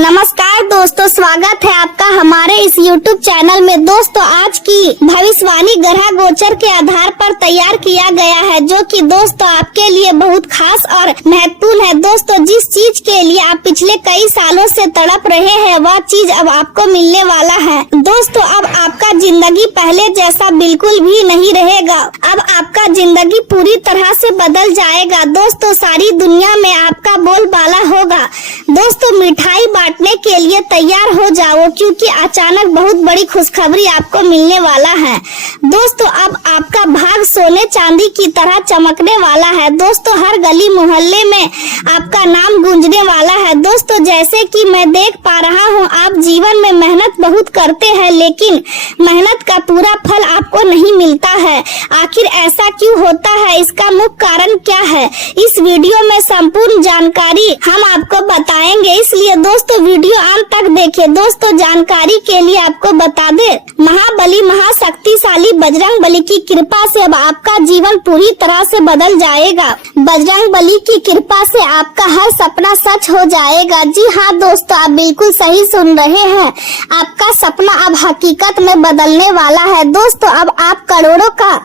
नमस्कार दोस्तों, स्वागत है आपका हमारे इस YouTube चैनल में। दोस्तों, आज की भविष्यवाणी ग्रह गोचर के आधार पर तैयार किया गया है, जो कि दोस्तों आपके लिए बहुत खास और महत्वपूर्ण है। दोस्तों, जिस चीज के लिए आप पिछले कई सालों से तड़प रहे हैं, वह चीज अब आपको मिलने वाला है। दोस्तों, अब आपका जिंदगी पहले जैसा बिल्कुल भी नहीं रहेगा। अब आपका जिंदगी पूरी तरह से बदल जाएगा। दोस्तों, सारी दुनिया में आपका बोलबाला होगा। दोस्तों, मिठाई बांटने के लिए तैयार हो जाओ, क्योंकि अचानक बहुत बड़ी खुशखबरी आपको मिलने वाला है। दोस्तों, अब आपका भाग सोने चांदी की तरह चमकने वाला है। दोस्तों, हर गली मोहल्ले में आपका नाम गूंजने वाला है। दोस्तों, जैसे कि मैं देख पा रहा हूँ, आप जीवन में मेहनत बहुत करते हैं, लेकिन मेहनत का पूरा फल आपको नहीं मिलता है। आखिर ऐसा क्यों होता है? इसका मुख्य कारण क्या है? इस वीडियो में संपूर्ण जानकारी हम आपको बताएंगे, इसलिए दोस्तों वीडियो अंत तक देखें। दोस्तों, जानकारी के लिए आपको बता दे, महाबली महाशक्तिशाली बजरंग बली की कृपा से अब आपका जीवन पूरी तरह से बदल जाएगा। बजरंग बली की कृपा से आपका हर सपना सच हो जाएगा। जी हाँ दोस्तों, आप बिल्कुल सही सुन रहे हैं। आपका सपना अब हकीकत में बदलने वाला है। दोस्तों, अब आप करोड़ों का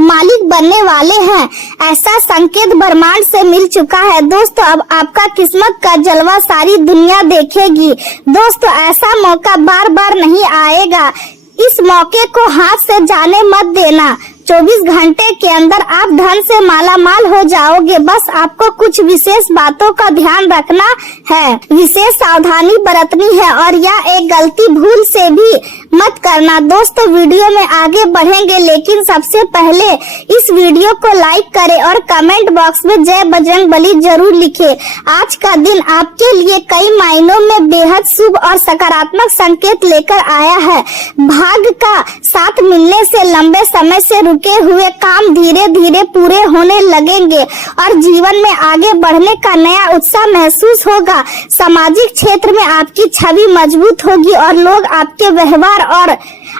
मालिक बनने वाले हैं, ऐसा संकेत ब्रह्मांड से मिल चुका है। दोस्तों, अब आपका किस्मत का जलवा सारी दुनिया देखेगी। दोस्तों, ऐसा मौका बार बार नहीं आएगा। इस मौके को हाथ से जाने मत देना। 24 घंटे के अंदर आप धन से मालामाल हो जाओगे। बस आपको कुछ विशेष बातों का ध्यान रखना है, विशेष सावधानी बरतनी है, और यह एक गलती भूल से भी मत करना। दोस्तों, वीडियो में आगे बढ़ेंगे, लेकिन सबसे पहले इस वीडियो को लाइक करें और कमेंट बॉक्स में जय बजरंग बली जरूर लिखें। आज का दिन आपके लिए कई मायनों में बेहद शुभ और सकारात्मक संकेत लेकर आया है। भाग्य का साथ मिलने से लंबे समय से रुके हुए काम धीरे धीरे पूरे होने लगेंगे और जीवन में आगे बढ़ने का नया उत्साह महसूस होगा। सामाजिक क्षेत्र में आपकी छवि मजबूत होगी और लोग आपके व्यवहार और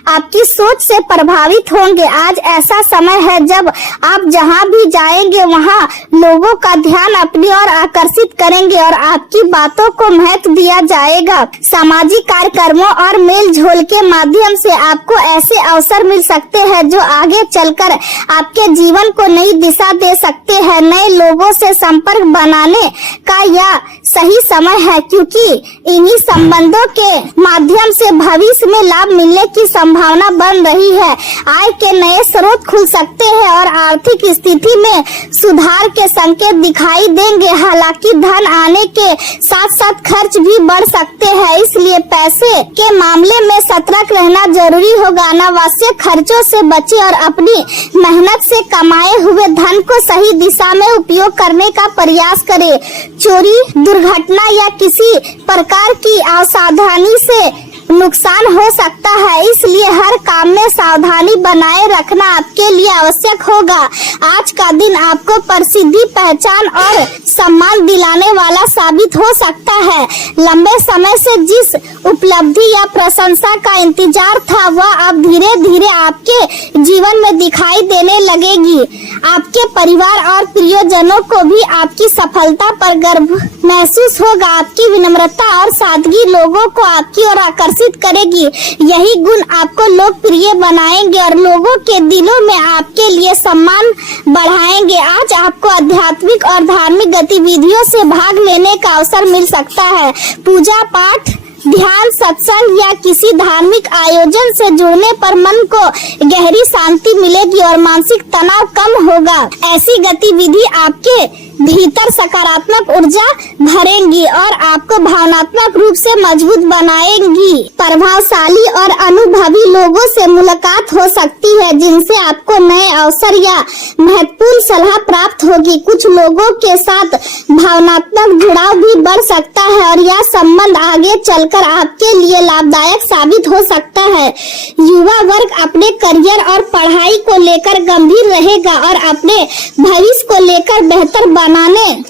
आपकी सोच से प्रभावित होंगे। आज ऐसा समय है जब आप जहां भी जाएंगे, वहां लोगों का ध्यान अपनी ओर आकर्षित करेंगे और आपकी बातों को महत्व दिया जाएगा। सामाजिक कार्यक्रमों और मेल झोल के माध्यम से आपको ऐसे अवसर मिल सकते हैं जो आगे चलकर आपके जीवन को नई दिशा दे सकते हैं। नए लोगों से संपर्क बनाने का यह सही समय है, क्योंकि इन्हीं संबंधों के माध्यम से भविष्य में लाभ मिलने की संभावना बन रही है। आय के नए स्रोत खुल सकते हैं और आर्थिक स्थिति में सुधार के संकेत दिखाई देंगे। हालांकि धन आने के साथ साथ खर्च भी बढ़ सकते हैं, इसलिए पैसे के मामले में सतर्क रहना जरूरी होगा। अनावश्यक खर्चों से बचे और अपनी मेहनत से कमाए हुए धन को सही दिशा में उपयोग करने का प्रयास करें। चोरी, दुर्घटना या किसी प्रकार की असावधानी से नुकसान हो सकता है, इसलिए हर काम में सावधानी बनाए रखना आपके लिए आवश्यक होगा। आज का दिन आपको प्रसिद्धि, पहचान और सम्मान दिलाने वाला साबित हो सकता है। लंबे समय से जिस उपलब्धि या प्रशंसा का इंतजार था, वह अब धीरे धीरे आपके जीवन में दिखाई देने लगेगी। आपके परिवार और प्रियजनों को भी आपकी सफलता पर गर्व महसूस होगा। आपकी विनम्रता और सादगी लोगों को आपकी ओर आकर्षित करेगी। यही गुण आपको लोकप्रिय बनाएंगे और लोगों के दिलों में आपके लिए सम्मान बढ़ाएंगे। आज आपको आध्यात्मिक और धार्मिक गतिविधियों से भाग लेने का अवसर मिल सकता है। पूजा पाठ, ध्यान, सत्संग या किसी धार्मिक आयोजन से जुड़ने पर मन को गहरी शांति मिलेगी और मानसिक तनाव कम होगा। ऐसी गतिविधि आपके भीतर सकारात्मक ऊर्जा भरेंगी और आपको भावनात्मक रूप से मजबूत बनाएंगी। प्रभावशाली और अनुभवी लोगों से मुलाकात हो सकती है, जिनसे आपको नए अवसर या महत्वपूर्ण सलाह प्राप्त होगी। कुछ लोगों के साथ भावनात्मक जुड़ाव भी बढ़ सकता है और यह संबंध आगे चलकर आपके लिए लाभदायक साबित हो सकता है। युवा वर्ग अपने करियर और पढ़ाई को लेकर गंभीर रहेगा और अपने भविष्य को लेकर बेहतर बनाने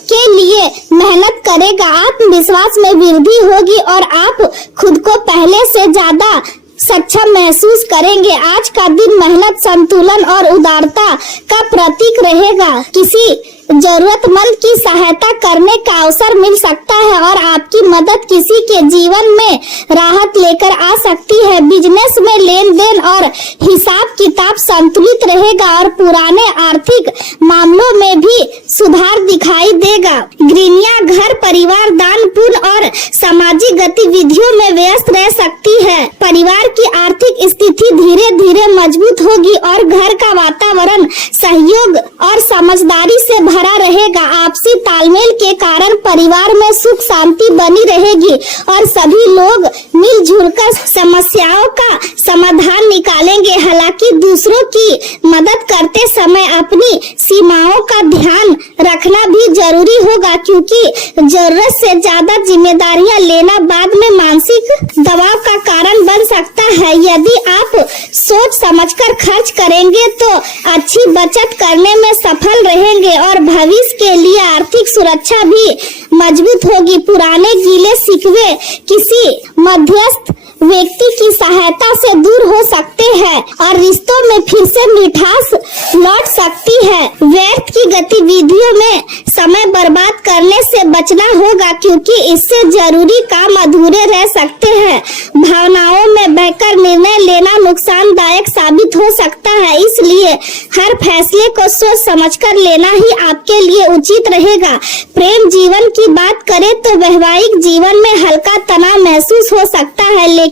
के लिए मेहनत करेगा। आत्मविश्वास में वृद्धि होगी और आप खुद को पहले से ज्यादा सक्षम महसूस करेंगे। आज का दिन मेहनत, संतुलन और उदारता का प्रतीक रहेगा। किसी जरूरतमंद की सहायता करने का अवसर मिल सकता है और आपकी मदद किसी के जीवन में राहत लेकर आ सकती है। बिजनेस में लेन देन और हिसाब किताब संतुलित रहेगा और पुराने आर्थिक मामलों में भी सुधार दिखाई देगा। गृहिणियां घर परिवार दान पुण्य और सामाजिक गतिविधियों में व्यस्त रह सकती है। परिवार की आर्थिक स्थिति धीरे धीरे मजबूत होगी और घर का वातावरण सहयोग और समझदारी से भरा रहेगा। आपसी तालमेल के कारण परिवार में सुख शांति बनी रहेगी और सभी लोग मिलजुल कर समस्याओं का समाधान निकालेंगे। हालांकि दूसरों की मदद करते समय अपनी सीमाओं का ध्यान रखना भी जरूरी होगा, क्योंकि जरूरत से ज्यादा जिम्मेदारियां लेना बाद में मानसिक दबाव का कारण बन सकता है। यदि आप सोच समझकर खर्च करेंगे तो अच्छी बचत करने में सफल रहेंगे और भविष्य के लिए आर्थिक सुरक्षा भी मजबूत होगी। पुराने गीले शिकवे किसी मध्यस्थ व्यक्ति की सहायता से दूर हो सकते हैं और रिश्तों में फिर से मिठास लौट सकती है। व्यर्थ की गतिविधियों में समय बर्बाद करने से बचना होगा, क्योंकि इससे जरूरी काम अधूरे रह सकते हैं। भावनाओं में बहकर निर्णय लेना नुकसानदायक साबित हो सकता है, इसलिए हर फैसले को सोच समझकर लेना ही आपके लिए उचित रहेगा। प्रेम जीवन की बात करें तो वैवाहिक जीवन में हल्का तनाव महसूस हो सकता है, लेकिन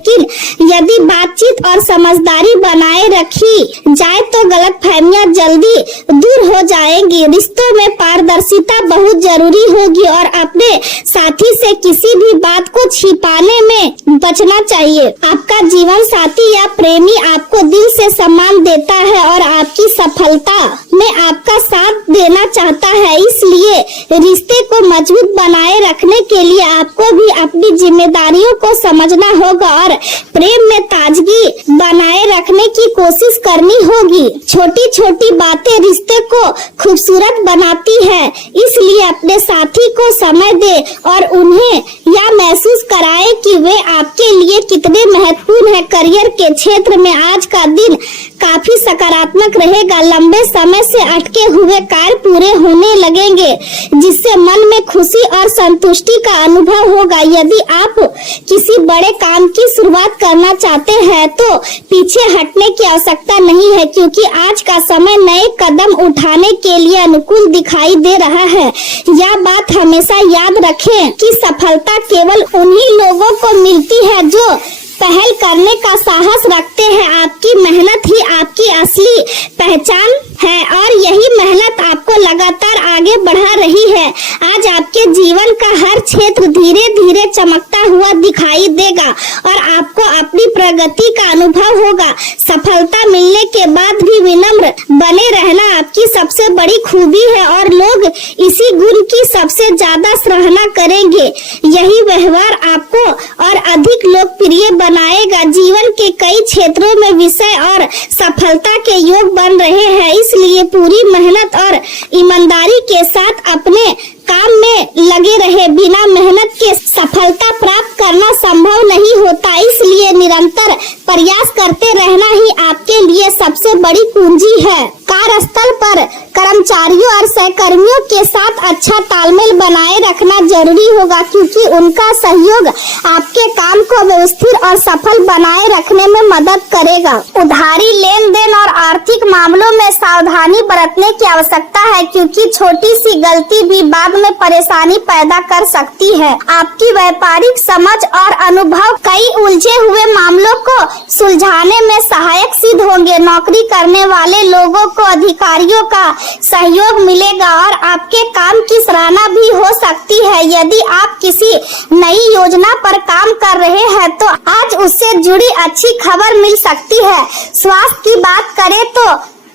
यदि बातचीत और समझदारी बनाए रखी जाए तो गलतफहमियां जल्दी दूर हो जाएंगी। रिश्तों में पारदर्शिता बहुत जरूरी होगी और अपने साथी से किसी भी बात को छिपाने में बचना चाहिए। आपका जीवन साथी या प्रेमी आपको दिल से सम्मान देता है और आपकी सफलता में आपका साथ देना चाहता है, इसलिए रिश्ते को मजबूत बनाए रखने के लिए आपको भी अपनी जिम्मेदारियों को समझना होगा और प्रेम में ताजगी बनाए रखने की कोशिश करनी होगी। छोटी छोटी बातें रिश्ते को खूबसूरत बनाती है, इसलिए अपने साथी को समय दे और उन्हें यह महसूस कराए कि वे आपके लिए कितने महत्वपूर्ण है। करियर के क्षेत्र में आज का दिन काफी सकारात्मक रहेगा। लंबे समय से अटके हुए कार्य पूरे होने लगेंगे, जिससे मन में खुशी और संतुष्टि का अनुभव होगा। यदि आप किसी बड़े काम की शुरुआत करना चाहते हैं तो पीछे हटने की आवश्यकता नहीं है, क्योंकि आज का समय नए कदम उठाने के लिए अनुकूल दिखाई दे रहा है। यह बात हमेशा याद रखें कि सफलता केवल उन्हीं लोगों को मिलती है जो पहल करने का साहस रखते हैं। आपकी मेहनत ही आपकी असली पहचान है और यही मेहनत आपको लगातार आगे बढ़ा रही है। आज आपके जीवन का हर क्षेत्र धीरे धीरे चमकता हुआ दिखाई देगा और आपको अपनी प्रगति का अनुभव होगा। सफलता मिलने के बाद भी विनम्र बने रहना आपकी सबसे बड़ी खूबी है और लोग इसी गुण की सबसे ज्यादा सराहना करेंगे। यही व्यवहार आपको और अधिक लोकप्रिय बनाएगा। जीवन के कई क्षेत्रों में विजय और सफलता के योग बन रहे हैं, इसलिए पूरी मेहनत और ईमानदारी के साथ अपने काम में लगे रहे। बिना मेहनत के सफलता प्राप्त करना संभव नहीं होता, इसलिए निरंतर प्रयास करते रहना ही आपके लिए सबसे बड़ी पूंजी है। कार्यस्थल पर कर्मचारियों और सहकर्मियों के साथ अच्छा तालमेल बनाए रखना जरूरी होगा, क्योंकि उनका सहयोग आपके काम को व्यवस्थित और सफल बनाए रखने में मदद करेगा। उधारी लेन देन और आर्थिक मामलों में सावधानी बरतने की आवश्यकता है, क्योंकि छोटी सी गलती भी बाद में परेशानी पैदा कर सकती है। आपकी व्यापारिक समझ और अनुभव कई उलझे हुए मामलों को सुलझाने में सहायक सिद्ध होंगे। नौकरी करने वाले लोगों को अधिकारियों का सहयोग मिलेगा और आपके काम की सराहना भी हो सकती है। यदि आप किसी नई योजना पर काम कर रहे हैं तो आज उससे जुड़ी अच्छी खबर मिल सकती है। स्वास्थ्य की बात करें तो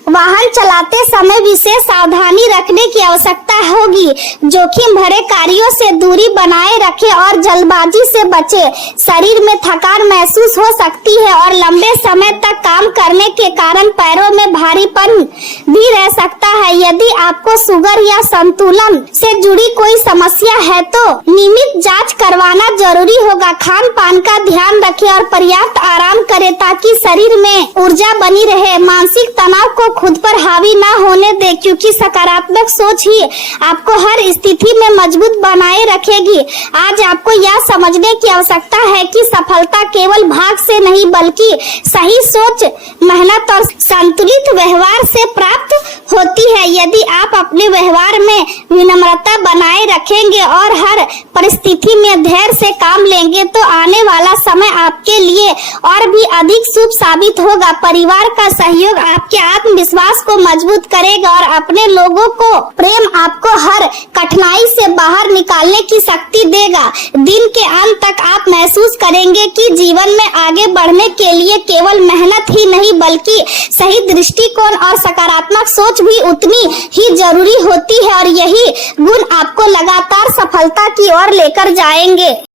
वाहन चलाते समय विशेष सावधानी रखने की आवश्यकता होगी। जोखिम भरे कार्यों से दूरी बनाए रखें और जल्दबाजी से बचें। शरीर में थकान महसूस हो सकती है और लंबे समय तक काम करने के कारण पैरों में भारीपन भी रह सकता है। यदि आपको शुगर या संतुलन से जुड़ी कोई समस्या है तो नियमित जांच करवाना जरूरी होगा। खान पान का ध्यान रखें और पर्याप्त आराम करें ताकि शरीर में ऊर्जा बनी रहे। मानसिक तनाव को खुद पर हावी ना होने दें, क्योंकि सकारात्मक सोच ही आपको हर स्थिति में मजबूत बनाए रखेगी। आज आपको यह समझने की आवश्यकता है कि सफलता केवल भाग से नहीं बल्कि सही सोच, मेहनत और संतुलित व्यवहार से प्राप्त होती है। यदि आप अपने व्यवहार में विनम्रता बनाए रखेंगे और हर परिस्थिति में धैर्य से काम लेंगे तो आने वाला समय आपके लिए और भी अधिक शुभ साबित होगा। परिवार का सहयोग आपके आत्मविश्वास को मजबूत करेगा और अपने लोगों को प्रेम आपको हर कठिनाई से बाहर निकालने की शक्ति देगा। दिन के अंत तक आप महसूस करेंगे कि जीवन में आगे बढ़ने के लिए केवल मेहनत ही नहीं बल्कि सही दृष्टिकोण और सकारात्मक सोच भी उतनी ही जरूरी होती है और यही गुण आपको लगातार सफलता की ओर लेकर जाएंगे।